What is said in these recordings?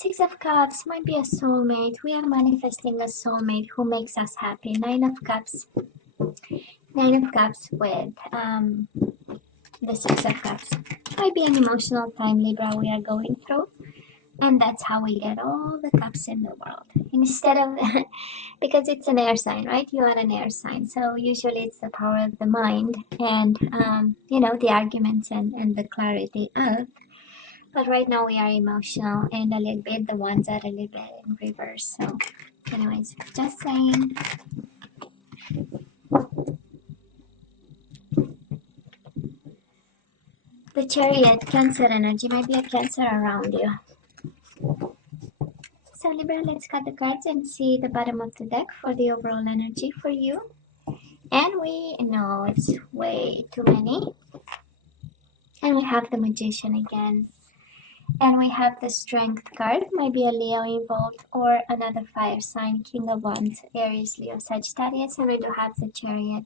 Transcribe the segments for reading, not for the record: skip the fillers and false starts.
Six of Cups might be a soulmate. We are manifesting a soulmate who makes us happy. Nine of Cups. Nine of Cups with the Six of Cups. Might be an emotional time, Libra, we are going through. And that's how we get all the cups in the world. Instead of, because it's an air sign, right? You are an air sign. So usually it's the power of the mind and, you know, the arguments and the clarity of. But right now we are emotional and a little bit, the ones are a little bit in reverse. So anyways, just saying. The Chariot, Cancer energy, might be a Cancer around you. So Libra, let's cut the cards and see the bottom of the deck for the overall energy for you. And we know it's way too many. And we have the Magician again. And we have the Strength card, might be a Leo involved or another fire sign, King of Wands, Aries, Leo, Sagittarius, and we do have the Chariot.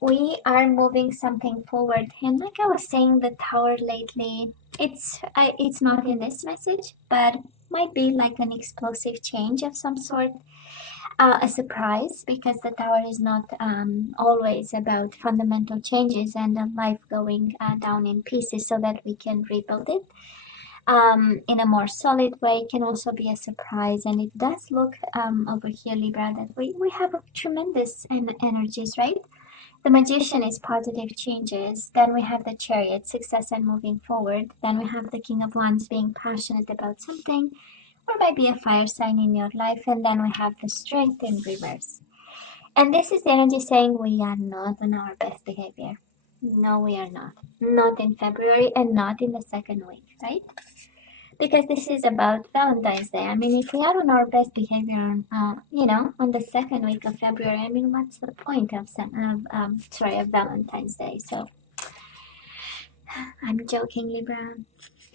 We are moving something forward, and like I was saying, the Tower lately, it's not in this message, but might be like an explosive change of some sort. A surprise, because the Tower is not always about fundamental changes and life going down in pieces so that we can rebuild it in a more solid way. It can also be a surprise, and it does look over here, Libra, that we have a tremendous energies, right? The Magician is positive changes. Then we have the Chariot, success and moving forward. Then we have the King of Wands, being passionate about something, or maybe a fire sign in your life. And then we have the Strength in reverse. And this is the energy saying we are not on our best behavior. No, we are not. Not in February and not in the second week, right? Because this is about Valentine's Day. I mean, if we are on our best behavior on, you know, on the second week of February, I mean, what's the point of Valentine's Day? So I'm joking, Libra.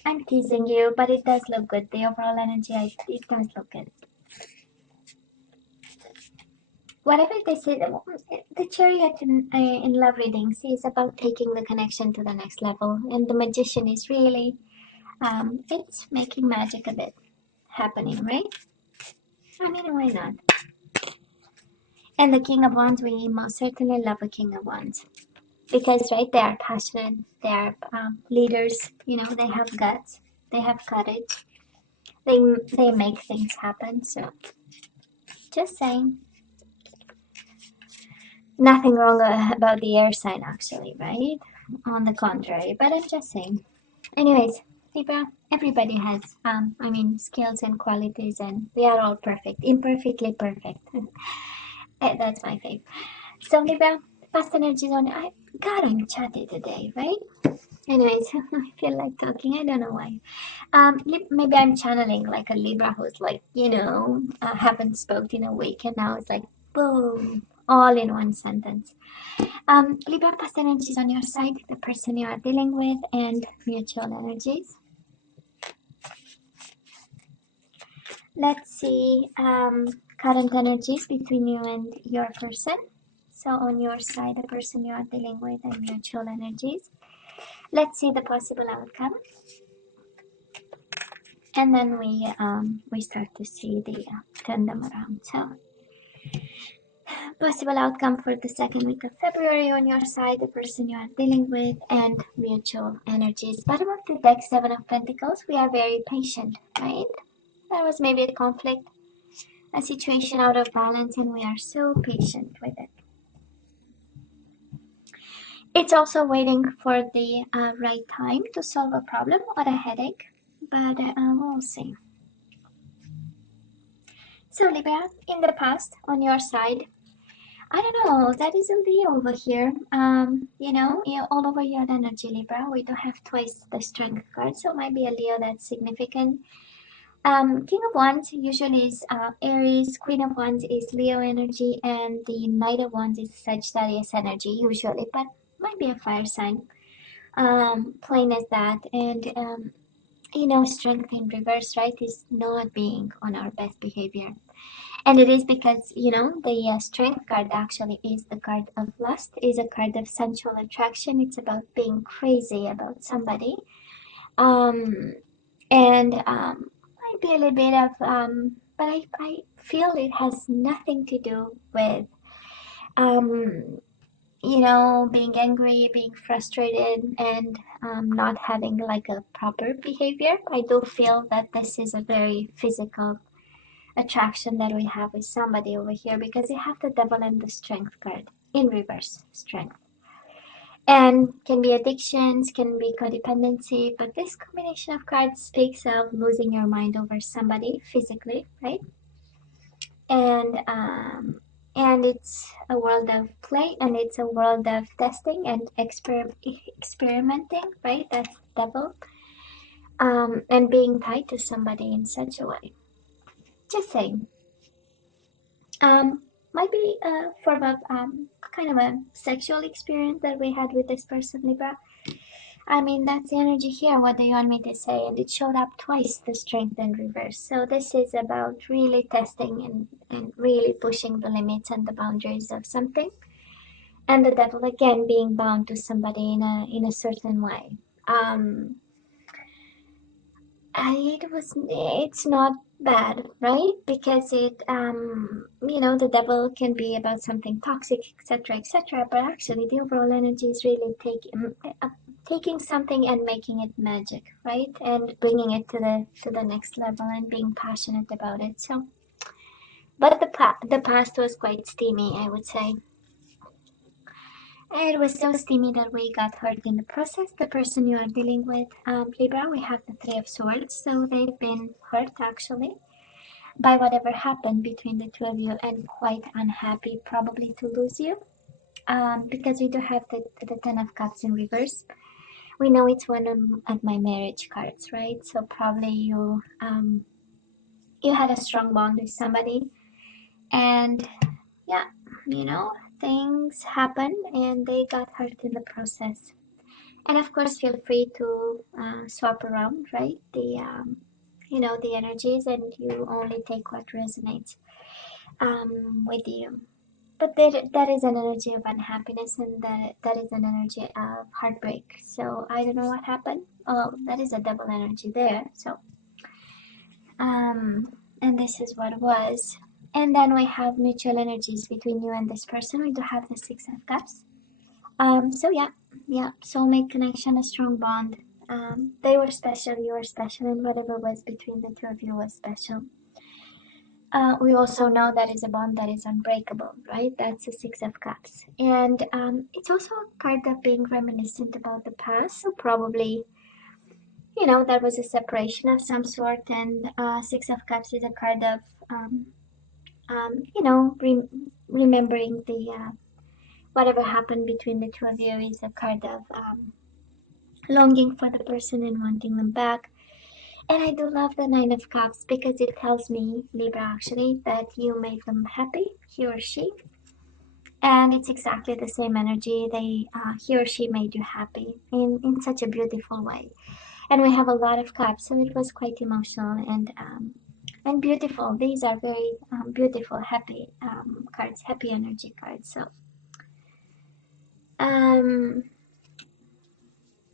I'm teasing you, but it does look good. The overall energy, it does look good. Whatever this is, the Chariot in love readings is about taking the connection to the next level, and the Magician is really, it's making magic a bit happening, right? I mean, why not? And the King of Wands, we most certainly love a King of Wands. Because, right, they are passionate, they are leaders, you know, they have guts, they have courage, they make things happen, so just saying. Nothing wrong about the air sign, actually, right? On the contrary, but I'm just saying. Anyways, Libra, everybody has, I mean, skills and qualities, and we are all perfect, imperfectly perfect. That's my fave. So Libra, past energies on. God, I'm chatty today, right? Anyways, I feel like talking. I don't know why. Maybe I'm channeling like a Libra who's like, you know, haven't spoken in a week, and now it's like boom, all in one sentence. Libra, past energies on your side, the person you are dealing with, and mutual energies. Let's see current energies between you and your person. So on your side, the person you are dealing with, and mutual energies. Let's see the possible outcome. And then we start to see the turn them around. So possible outcome for the second week of February on your side, the person you are dealing with, and mutual energies. Bottom of the deck, Seven of Pentacles. We are very patient, right? There was maybe a conflict, a situation out of balance, and we are so patient with it. It's also waiting for the right time to solve a problem or a headache, but we'll see. So Libra, in the past, on your side, I don't know, that is a Leo over here. You know, all over your energy, Libra. We do have twice the Strength card, so it might be a Leo that's significant. King of Wands usually is Aries, Queen of Wands is Leo energy, and the Knight of Wands is Sagittarius energy usually, but might be a fire sign. Plain as that. And you know, Strength in reverse, right, is not being on our best behavior. And it is because, you know, the Strength card actually is the card of lust, is a card of sensual attraction. It's about being crazy about somebody. And might be a little bit of, but I feel it has nothing to do with, you know, being angry, being frustrated, and not having like a proper behavior. I do feel that this is a very physical attraction that we have with somebody over here, because you have the devil and the strength card in reverse, strength. And can be addictions, can be codependency, but this combination of cards speaks of losing your mind over somebody physically, right? And it's a world of play, and it's a world of testing and experimenting, right? That's devil. And being tied to somebody in such a way. Just saying. Might be a form of kind of a sexual experience that we had with this person, Libra. I mean, that's the energy here. What do you want me to say? And it showed up twice, the strength and reverse. So this is about really testing and really pushing the limits and the boundaries of something. And the devil again being bound to somebody in a certain way. Um, it's not bad, right? Because it you know, the devil can be about something toxic, etc., etc., but actually the overall energy is really taking something and making it magic, right? And bringing it to the next level and being passionate about it. So, but the past was quite steamy, I would say. It was so steamy that we got hurt in the process. The person you are dealing with, Libra, we have the Three of Swords, so they've been hurt actually by whatever happened between the two of you, and quite unhappy probably to lose you, because we do have the Ten of Cups in reverse. We know it's one of my marriage cards, right? So probably you had a strong bond with somebody, and yeah, you know, things happen and they got hurt in the process. And of course, feel free to swap around, right? You know, the energies, and you only take what resonates with you. But that is an energy of unhappiness, and that is an energy of heartbreak. So I don't know what happened. Oh, that is a double energy there. So and this is what was. And then we have mutual energies between you and this person. We do have the Six of Cups. So yeah, soulmate connection, a strong bond. They were special, you were special, and whatever was between the two of you was special. We also know that is a bond that is unbreakable, right? That's the Six of Cups. And it's also a card of being reminiscent about the past. So probably, you know, there was a separation of some sort, and Six of Cups is a card of, you know, remembering the whatever happened between the two of you, is a card of longing for the person and wanting them back. And I do love the Nine of Cups, because it tells me, Libra, actually, that you made them happy, he or she. And it's exactly the same energy. He or she made you happy in such a beautiful way. And we have a lot of cups, so it was quite emotional and beautiful. These are very beautiful, happy cards, happy energy cards. So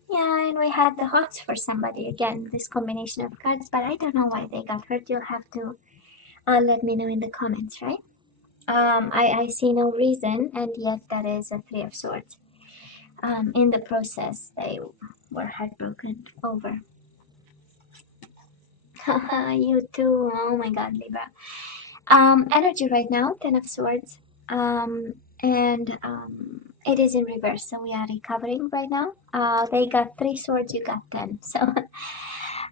yeah, and we had the hearts for somebody. Again, this combination of cards, but I don't know why they got hurt. You'll have to let me know in the comments, right? I see no reason, and yet that is a Three of Swords. In the process, they were heartbroken over. You too. Oh my God, Libra. Energy right now, Ten of Swords. And it is in reverse, so we are recovering right now. They got 3 swords, you got 10. So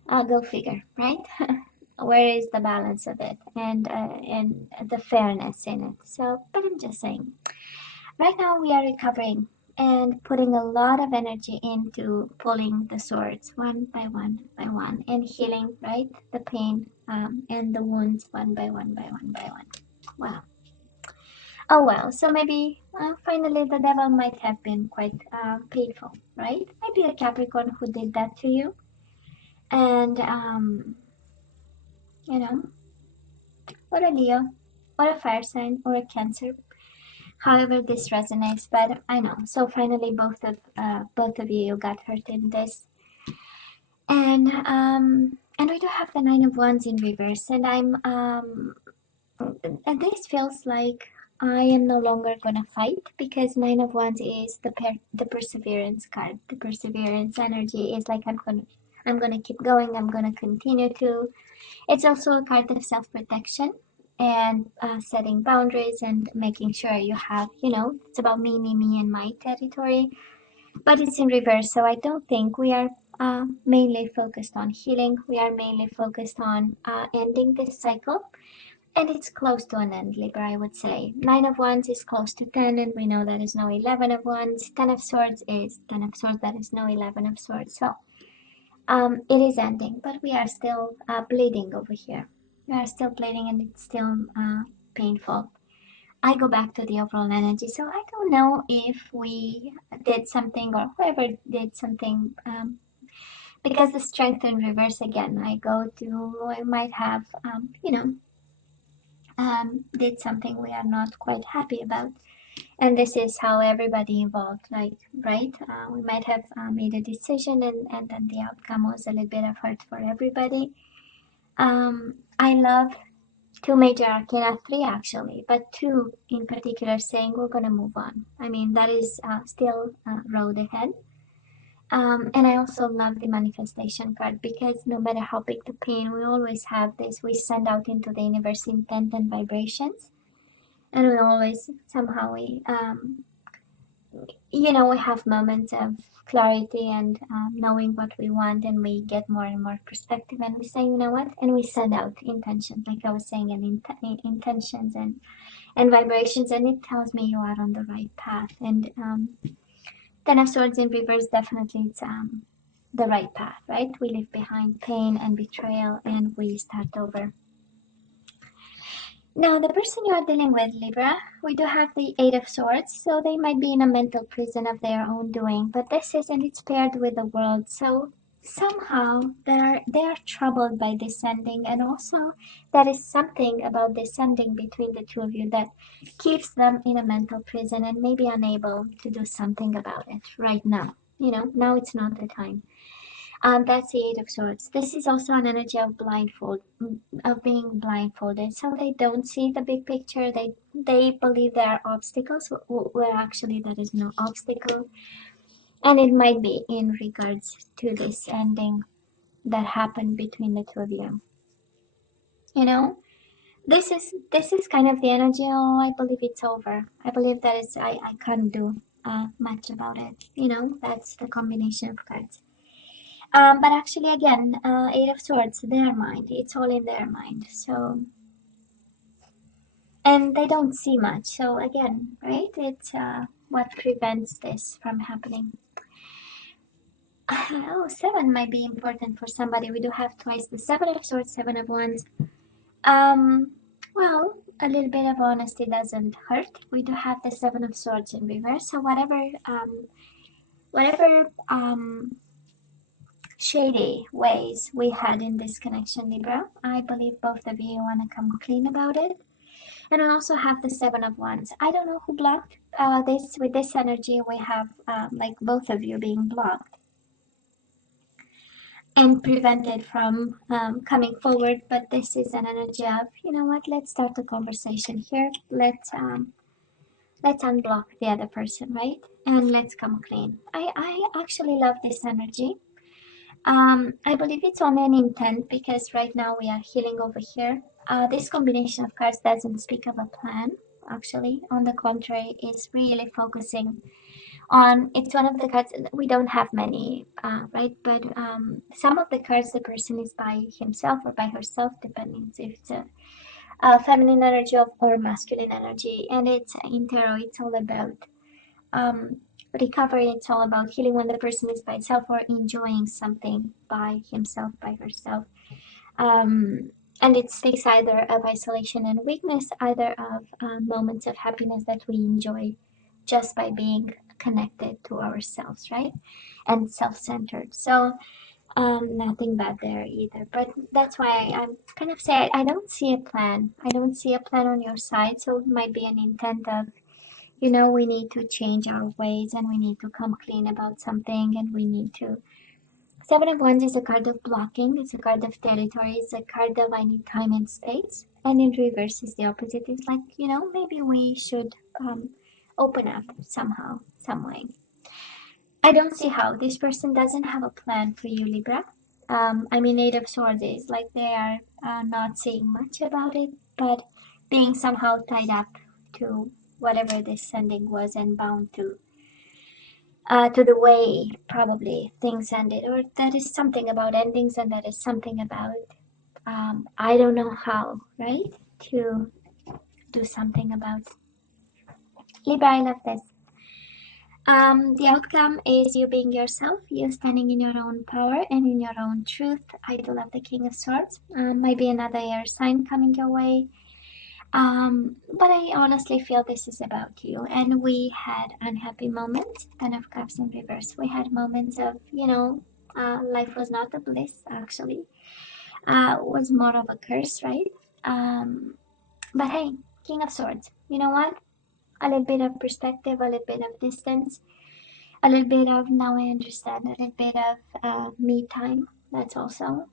go figure, right? Where is the balance of it, and the fairness in it? So, but I'm just saying, right now we are recovering and putting a lot of energy into pulling the swords one by one and healing, right? The pain and the wounds one by one by one by one. Wow. Oh well, so maybe finally the devil might have been quite painful, right? Maybe a Capricorn who did that to you, and you know, or a Leo, or a fire sign, or a Cancer. However this resonates, but I know. So finally, both of you got hurt in this, and And we do have the Nine of Wands in reverse, and and this feels like I am no longer gonna fight, because Nine of Wands is the perseverance card. The perseverance energy is like I'm gonna keep going. I'm gonna continue to. It's also a card of self-protection and setting boundaries and making sure you have, it's about me, and my territory. But it's in reverse, so I don't think we are mainly focused on healing. We are mainly focused on ending this cycle. And it's close to an end, Libra, I would say. Nine of Wands is close to 10, and we know there is no 11 of Wands. 10 of Swords is 10 of Swords, there is no 11 of Swords. So it is ending, but we are still bleeding over here. We are still bleeding, and it's still painful. I go back to the overall energy. So I don't know if we did something, or whoever did something, because the strength in reverse again, I might have, did something we are not quite happy about. And this is how everybody involved, like, right? We might have made a decision, and then the outcome was a little bit of hurt for everybody. I love two major arcana, three actually, but two in particular saying we're going to move on. I mean, that is still road ahead. And I also love the manifestation card, because no matter how big the pain, we always have this. We send out into the universe intent and vibrations, and we always somehow we have moments of clarity and knowing what we want, and we get more and more perspective, and we say, you know what, and we send out intentions, like I was saying, and intentions and vibrations, and it tells me you are on the right path. And Ten of Swords in reverse, definitely it's the right path, right? We leave behind pain and betrayal, and we start over. Now, the person you are dealing with, Libra, we do have the Eight of Swords, so they might be in a mental prison of their own doing, but this is, and it's paired with the World, so somehow they are troubled by this ending, and also there is something about this ending between the two of you that keeps them in a mental prison and maybe unable to do something about it right now. Now it's not the time. That's the Eight of Swords. This is also an energy of of being blindfolded, so they don't see the big picture. They believe there are obstacles, where actually there is no obstacle, and it might be in regards to this ending that happened between the two of you. This is kind of the energy. Oh, I believe it's over. I believe that I can't do much about it. That's the combination of cards. But actually, again, Eight of Swords, their mind. It's all in their mind. So, and they don't see much. So again, right? It's what prevents this from happening. Oh, seven might be important for somebody. We do have twice the Seven of Swords, Seven of Wands. Well, a little bit of honesty doesn't hurt. We do have the Seven of Swords in reverse. So whatever shady ways we had in this connection, Libra, I believe both of you want to come clean about it. And I also have the Seven of Wands. I don't know who blocked this. With this energy, we have like both of you being blocked and prevented from coming forward. But this is an energy of, you know what, let's start a conversation here. Let's unblock the other person, right? And let's come clean. I actually love this energy. I believe it's only an intent, because right now we are healing over here. This combination of cards doesn't speak of a plan, actually. On the contrary, it's really focusing on, it's one of the cards, we don't have many, right? But some of the cards, the person is by himself or by herself, depending if it's a feminine energy or masculine energy. And it's in tarot, it's all about recovery. It's all about healing when the person is by itself or enjoying something by himself, by herself. And it speaks either of isolation and weakness, either of moments of happiness that we enjoy just by being connected to ourselves, right? And self-centered. So nothing bad there either. But that's why I'm kind of say I don't see a plan. I don't see a plan on your side. So it might be an intent of, we need to change our ways, and we need to come clean about something, and we need to Seven of Wands is a card of blocking. It's a card of territory. It's a card of I need time and space. And in reverse is the opposite. It's like, maybe we should open up somehow, some way. I don't see how this person doesn't have a plan for you, Libra. I mean, Eight of Swords is like they are not saying much about it, but being somehow tied up to whatever this sending was and bound to the way probably things ended, or that is something about endings, and that is something about I don't know how, right? To do something about. Libra, I love this. The outcome is you being yourself, you standing in your own power and in your own truth. I do love the King of Swords. Might be another air sign coming your way. But I honestly feel this is about you. And we had unhappy moments. Ten of Cups in reverse. We had moments of, life was not a bliss, actually. Was more of a curse, right? But hey, King of Swords. You know what? A little bit of perspective, a little bit of distance, a little bit of now I understand, a little bit of me time. That's also,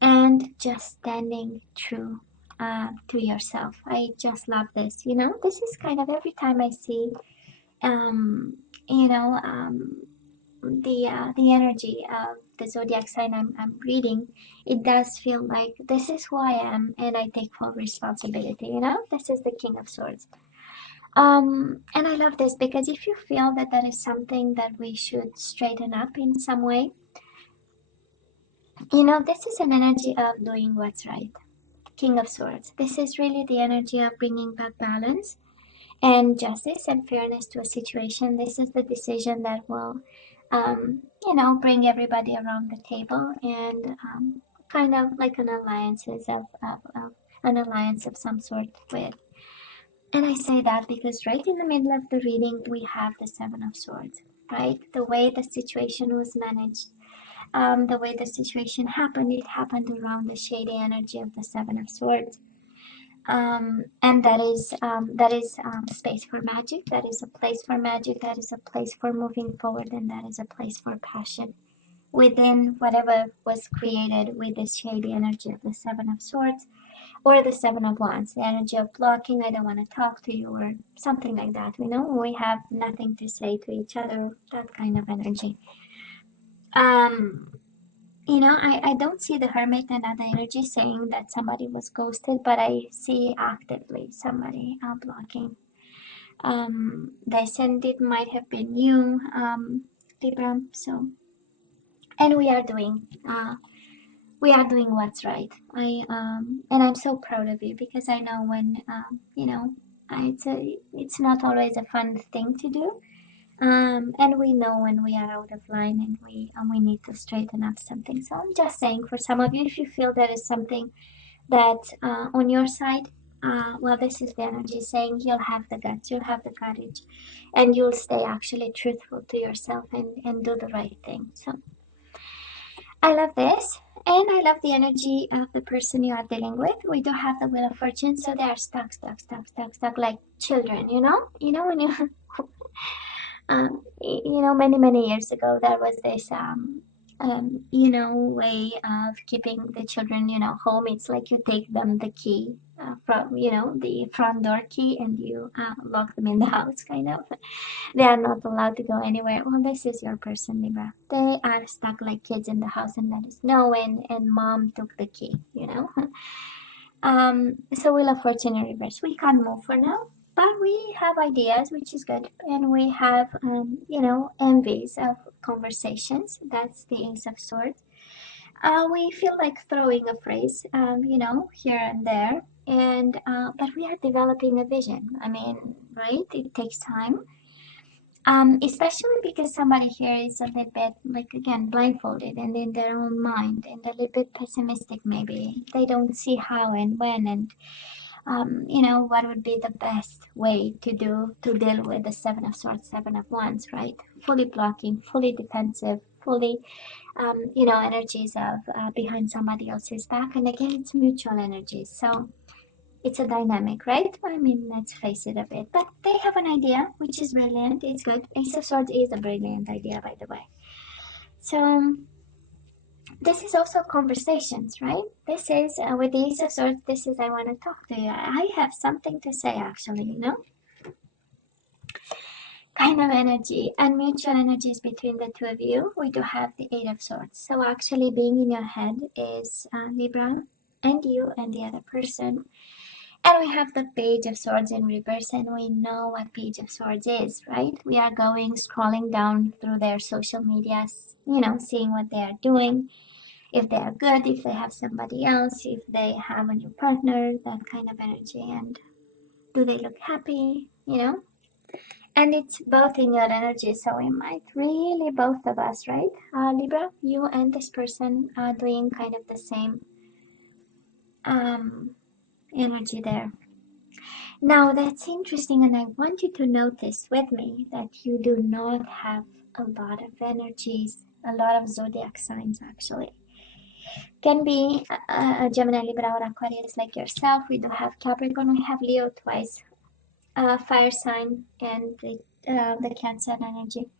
and just standing true to yourself. I just love this. This is kind of every time I see, um, you know, um, the energy of the zodiac sign I'm reading, it does feel like this is who I am, and I take full responsibility. This is the King of Swords. And I love this because if you feel that that is something that we should straighten up in some way, this is an energy of doing what's right. King of Swords. This is really the energy of bringing back balance and justice and fairness to a situation. This is the decision that will, bring everybody around the table and kind of like an alliance of some sort with. And I say that because right in the middle of the reading, we have the Seven of Swords, right? The way the situation was managed, the way the situation happened, it happened around the shady energy of the Seven of Swords. And that is space for magic. That is a place for magic. That is a place for moving forward, and that is a place for passion within whatever was created with this shady energy of the Seven of Swords or the Seven of Wands, the energy of blocking. I don't want to talk to you, or something like that. We have nothing to say to each other. That kind of energy. I don't see the Hermit and other energy saying that somebody was ghosted, but I see actively somebody blocking. This and it might have been you, Libra. So, and we are doing what's right. And I'm so proud of you because I know when it's not always a fun thing to do. And we know when we are out of line, and we need to straighten up something. So I'm just saying, for some of you, if you feel there is something that on your side, well, this is the energy saying you'll have the guts, you'll have the courage, and you'll stay actually truthful to yourself and do the right thing. So I love this. And I love the energy of the person you are dealing with. We do have the Wheel of Fortune, so they are stuck like children, when you many years ago, there was this, way of keeping the children, home. It's like you take them the key from, the front door key, and you lock them in the house, kind of. They are not allowed to go anywhere. Well, this is your person, Libra. They are stuck like kids in the house, and let us know, and mom took the key, So Wheel of Fortune in reverse. We can't move for now, but we have ideas, which is good. And we have, envies of conversations. That's the Ace of Swords. We feel like throwing a phrase, here and there. And, but we are developing a vision. I mean, right? It takes time. Especially because somebody here is a little bit, like, again, blindfolded and in their own mind, and a little bit pessimistic maybe. They don't see how and when, and what would be the best way to deal with the Seven of Swords, Seven of Wands, right? Fully blocking, fully defensive, fully energies of behind somebody else's back. And again, it's mutual energies, so it's a dynamic, right? I mean, let's face it a bit. But they have an idea, which is brilliant. It's good. Ace of Swords is a brilliant idea, by the way. So This is also conversations, right? This is, with the Ace of Swords, this is, I want to talk to you. I have something to say, actually, you know? Kind of energy and mutual energies between the two of you. We do have the Eight of Swords. So actually being in your head is Libra and you and the other person. And we have the Page of Swords in reverse, and we know what Page of Swords is, right? We are going, scrolling down through their social medias, you know, seeing what they are doing, if they are good, if they have somebody else, if they have a new partner, that kind of energy. And do they look happy, you know? And it's both in your energy, so we might really, both of us, right? Libra, you and this person are doing kind of the same energy there. Now that's interesting, and I want you to notice with me that you do not have a lot of energies, a lot of zodiac signs actually. Can be a Gemini, Libra, or Aquarius like yourself. We do have Capricorn, we have Leo twice, fire sign, and the Cancer energy.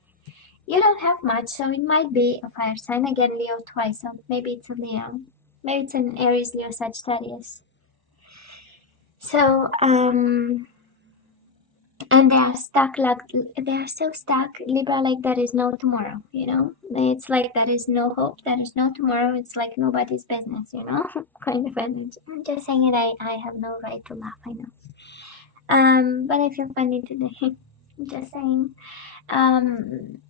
You don't have much, so it might be a fire sign. Again, Leo twice, so maybe it's a Leo. Maybe it's an Aries, Leo, Sagittarius. So, and they are stuck, like, they are so stuck, Libra, like there is no tomorrow, you know? It's like there is no hope, there is no tomorrow. It's like nobody's business, you know? Kind of energy. I'm just saying it, I have no right to laugh, I know. But I feel funny today. I'm just saying. And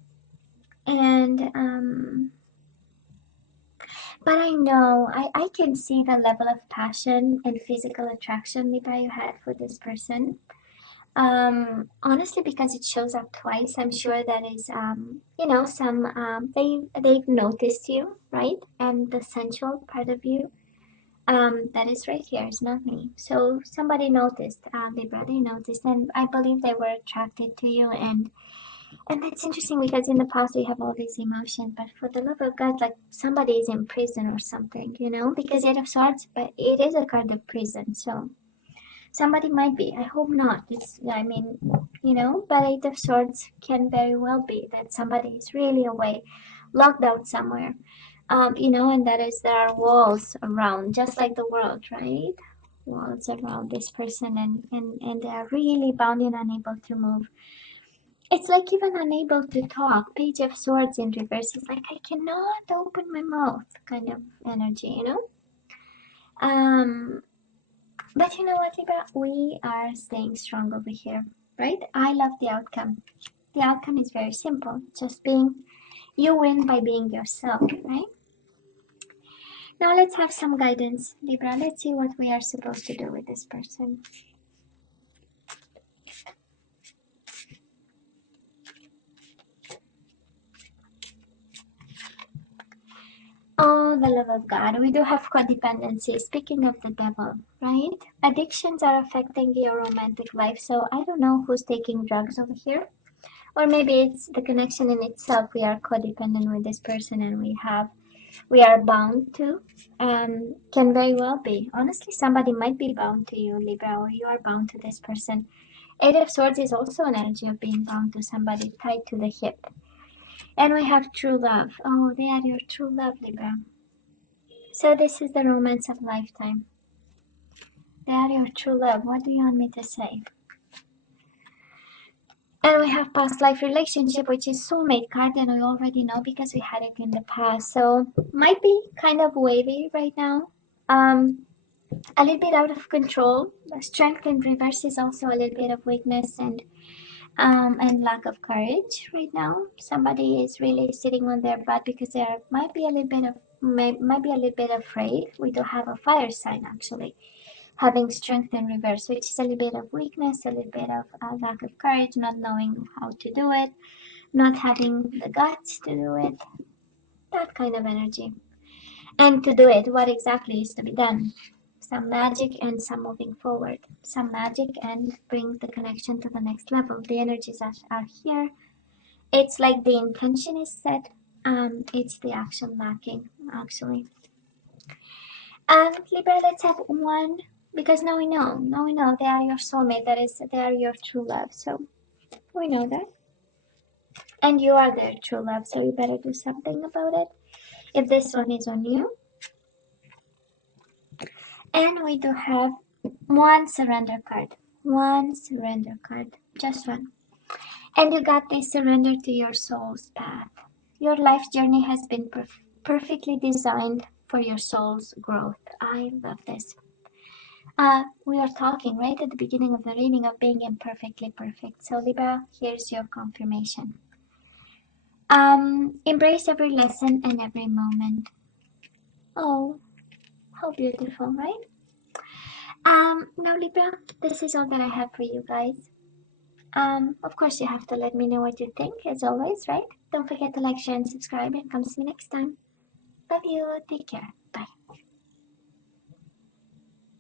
but I know, I can see the level of passion and physical attraction, Libra, you had for this person. Honestly, because it shows up twice, I'm sure that is, you know, some, they've noticed you, right? And the sensual part of you, that is right here, is not me. So somebody noticed, Libra, they noticed, and I believe they were attracted to you. And that's interesting because in the past we have all these emotions, but for the love of God, like somebody is in prison or something, you know, because Eight of Swords, but it is a card of prison, so somebody might be. I hope not. It's, I mean, you know, but Eight of Swords can very well be that somebody is really away, locked out somewhere, you know, and that is, there are walls around, just like the world, right? Walls around this person, and they are really bound and unable to move. It's like even unable to talk. Page of Swords in reverse is like, I cannot open my mouth kind of energy, you know? But you know what, Libra? We are staying strong over here, right? I love the outcome. The outcome is very simple. Just being, you win by being yourself, right? Now let's have some guidance, Libra. Let's see what we are supposed to do with this person. Oh, the love of God. We do have codependency. Speaking of the devil, right? Addictions are affecting your romantic life. So I don't know who's taking drugs over here. Or maybe it's the connection in itself. We are codependent with this person and we are bound to. Can very well be. Honestly, somebody might be bound to you, Libra, or you are bound to this person. Eight of Swords is also an energy of being bound to somebody, tied to the hip. And we have true love. Oh, they are your true love, Libra. So this is the romance of lifetime. They are your true love. What do you want me to say? And we have past life relationship, which is soulmate card, and we already know because we had it in the past. So might be kind of wavy right now. A little bit out of control. The strength in reverse is also a little bit of weakness and lack of courage right now. Somebody is really sitting on their butt because they might be a little bit of might be a little bit afraid. We do have a fire sign actually, having strength in reverse, which is a little bit of weakness, a little bit of lack of courage, not knowing how to do it, not having the guts to do it, that kind of energy. And to do it, what exactly is to be done? Some magic and some moving forward. Some magic and bring the connection to the next level. The energies are here. It's like the intention is set. It's the action lacking, actually. Libra, let's have one, because now we know they are your soulmate. That is, they are your true love. So we know that, and you are their true love. So you better do something about it. if this one is on you. And we do have one surrender card. One surrender card. Just one. And you got this: surrender to your soul's path. Your life journey has been perfectly designed for your soul's growth. I love this. We are talking right at the beginning of the reading of being imperfectly perfect. So Libra, here's your confirmation. Embrace every lesson and every moment. Oh, how beautiful, right? Now Libra, this is all that I have for you guys. Of course you have to let me know what you think, as always, right? Don't forget to like, share, and subscribe, and come see me next time. Love you. Take care. Bye.